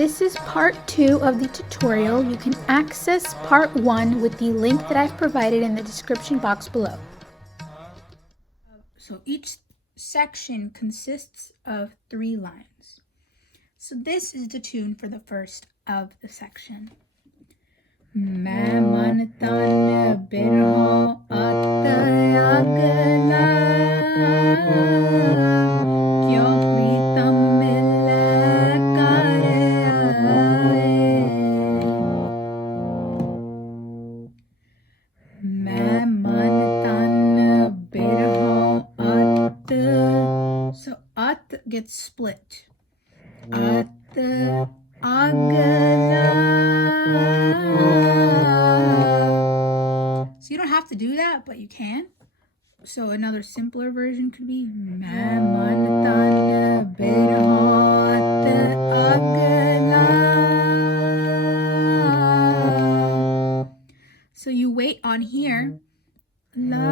this is part 2 of the tutorial. You can access part 1 with the link that I've provided in the description box below. So each section consists of 3 lines. So this is the tune for the first of the section. मैं मन तन बिरहो अत अगला क्यों प्रीतम मिले कर आए मैं मन तन बिरहो अत. So at gets split. At agla. So you don't have to do that, but you can. So another simpler version could be मैं मन तन बिरहोत अगला. So you wait on here. La.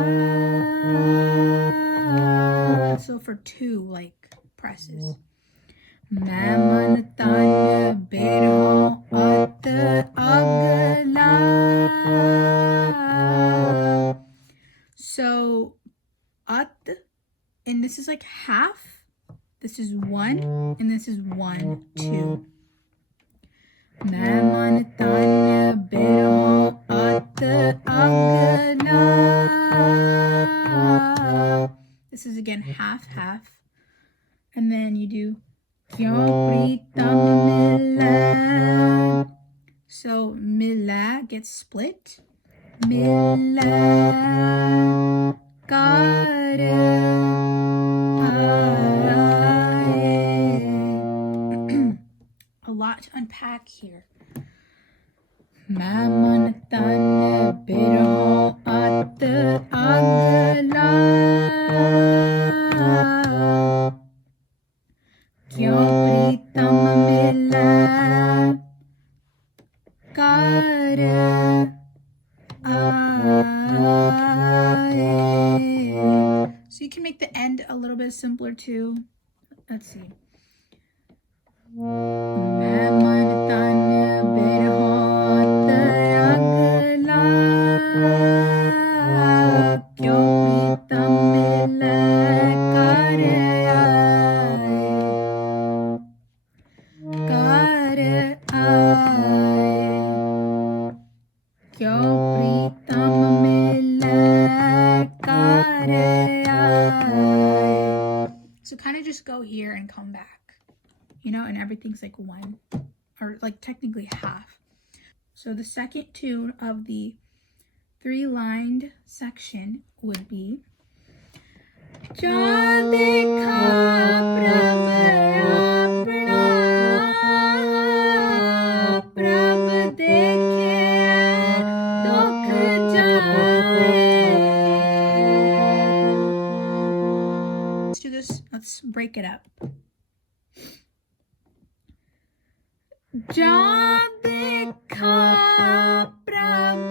So for 2 like presses. मैं मन तन बिरहोत अगला. So at, and this is like half. This is 1, and this is 1, 2. मैं मन तन बिरहोत अगला. This is again half, half. And then you do क्यों प्रीतम मिला. So मिला gets split. मिला कर आए. A lot to unpack here. मैं मन तन बिरहोत अगला क्यों प्रीतम मिला कर आए. So you can make the end a little bit simpler too. Let's see. मैं मन तन बिरहोत अगला क्यों प्रीतम मिला कर आए कर आए क्यों प्रीतम मिला कर आए. So kind of just go here and come back, you know, and everything's like 1 or like technically half. So the second tune of the 3-lined section would be जो देखा प्रभ अपना प्रभ देखे दुख जाए. Let's do this. Let's break it up. जो देखा प्रभ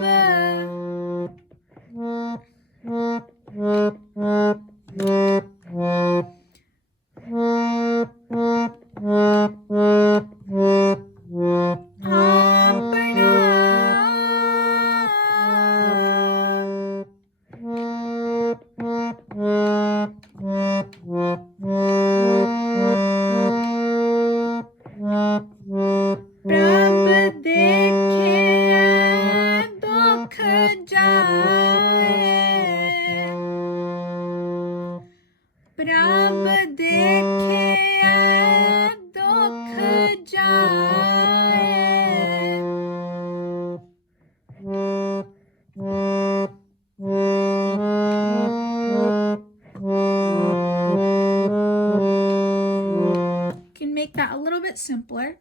that a little bit simpler.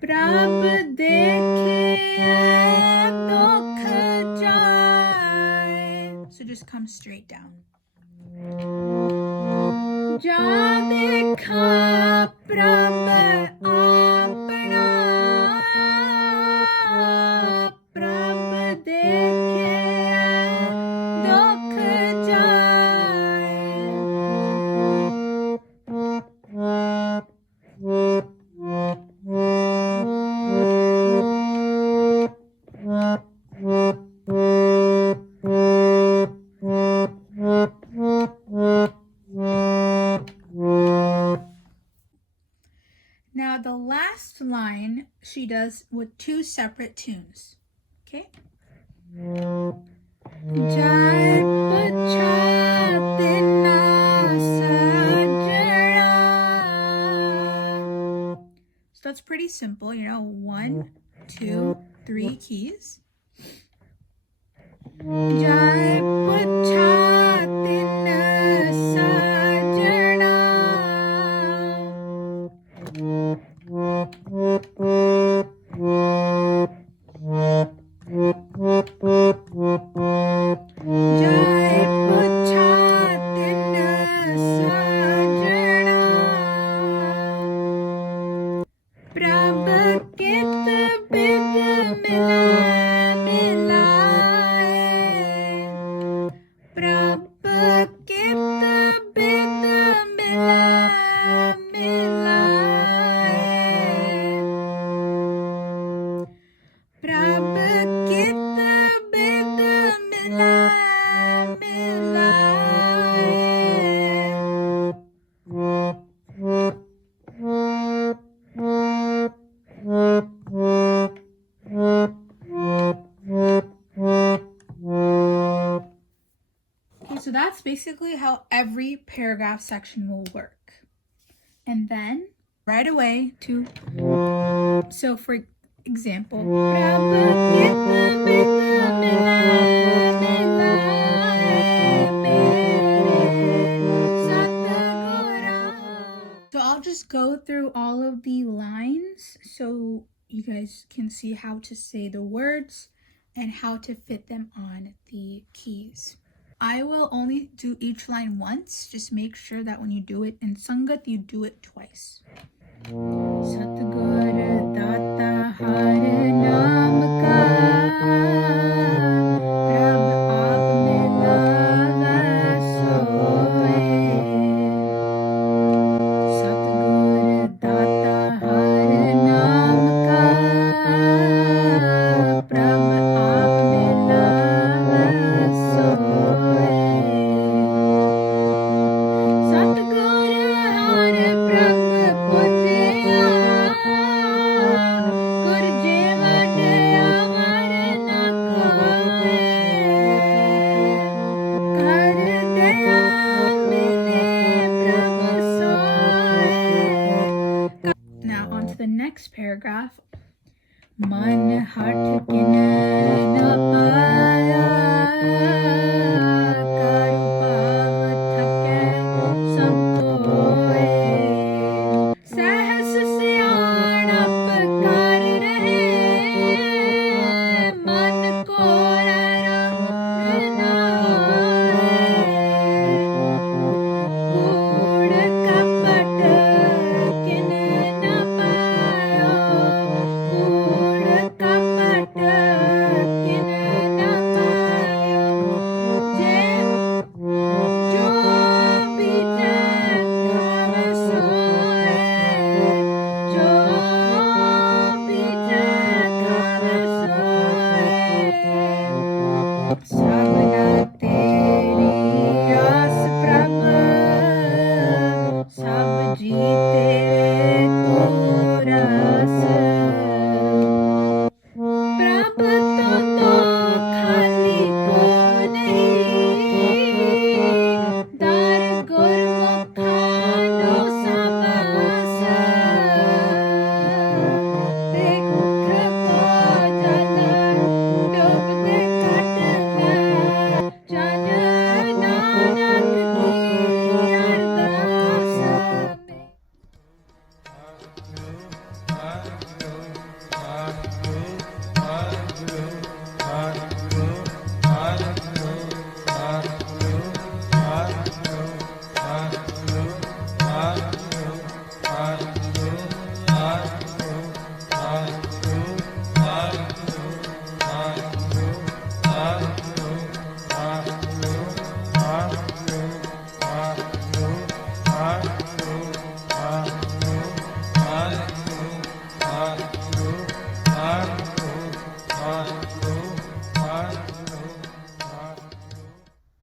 प्रभ देखे दुख जाए. So just come straight down. जा देखा प्रभ अपना प्रभ देखे दुख जाए. Now the last line she does with 2 separate tunes. Okay? Jai Pushpinder Kaur. So that's pretty simple, you know, 1, 2, 3 keys. Jai Pushpinder So that's basically how every paragraph section will work. And then right away to, so for example, so I'll just go through all of the lines so you guys can see how to say the words and how to fit them on the keys. I will only do each line once. Just make sure that when you do it in Sangat, you do it twice. Satiguraa Data Harmonium Prabh aap milava soe. Satiguraa Data Harmonium Prabh aap milava soe. Satiguraa Har Prabh Pujya Gur Jeevan Amar na koe. Kar daya mile Prabh soe. Now on to the next paragraph. Man hat kin na paaya